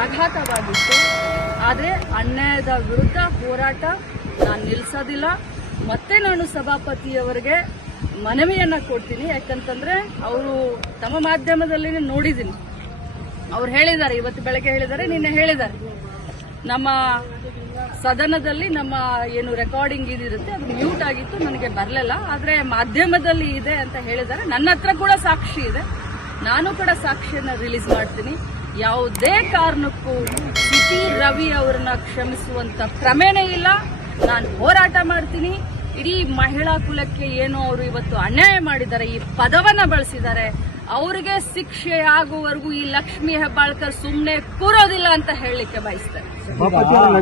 ಆಘಾತವಾಗಿತ್ತು. ಆದರೆ ಅನ್ಯಾಯದ ವಿರುದ್ಧ ಹೋರಾಟ ನಾನು ನಿಲ್ಲಿಸೋದಿಲ್ಲ ಮತ್ತೆ ನಾನು ಸಭಾಪತಿಯವರಿಗೆ ಮನವಿಯನ್ನು ಕೊಡ್ತೀನಿ. ಯಾಕಂತಂದರೆ ಅವರು ತಮ್ಮ ಮಾಧ್ಯಮದಲ್ಲಿ ನೋಡಿದ್ದೀನಿ. ಅವ್ರು ಹೇಳಿದ್ದಾರೆ. ಇವತ್ತು ಬೆಳಗ್ಗೆ ಹೇಳಿದ್ದಾರೆ, ನಿನ್ನೆ ಹೇಳಿದ್ದಾರೆ. ನಮ್ಮ ಸದನದಲ್ಲಿ ನಮ್ಮ ಏನು ರೆಕಾರ್ಡಿಂಗ್ ಇದಿರುತ್ತೆ, ಅದು ಮ್ಯೂಟ್ ಆಗಿತ್ತು. ನನಗೆ ಬರಲಿಲ್ಲ. ಆದರೆ ಮಾಧ್ಯಮದಲ್ಲಿ ಇದೆ ಅಂತ ಹೇಳಿದ್ದಾರೆ. ನನ್ನ ಹತ್ರ ಕೂಡ ಸಾಕ್ಷಿ ಇದೆ. ನಾನು ಕೂಡ ಸಾಕ್ಷಿಯನ್ನ ರಿಲೀಸ್ ಮಾಡ್ತೀನಿ. ಯಾವುದೇ ಕಾರಣಕ್ಕೂ ಸಿಟಿ ರವಿ ಅವರನ್ನ ಕ್ಷಮಿಸುವಂತ ಕ್ರಮೇನೇ ಇಲ್ಲ. ನಾನು ಹೋರಾಟ ಮಾಡ್ತೀನಿ. ಇಡೀ ಮಹಿಳಾ ಕುಲಕ್ಕೆ ಏನು ಅವರು ಇವತ್ತು ಅನ್ಯಾಯ ಮಾಡಿದ್ದಾರೆ, ಈ ಪದವನ್ನ ಬಳಸಿದ್ದಾರೆ. ಅವರಿಗೆ ಶಿಕ್ಷೆ ಆಗುವವರೆಗೂ ಈ ಲಕ್ಷ್ಮಿ ಹೆಬ್ಬಾಳ್ಕರ್ ಸುಮ್ಮನೆ ಕೂರೋದಿಲ್ಲ ಅಂತ ಹೇಳಲಿಕ್ಕೆ ಬಯಸ್ತೇನೆ.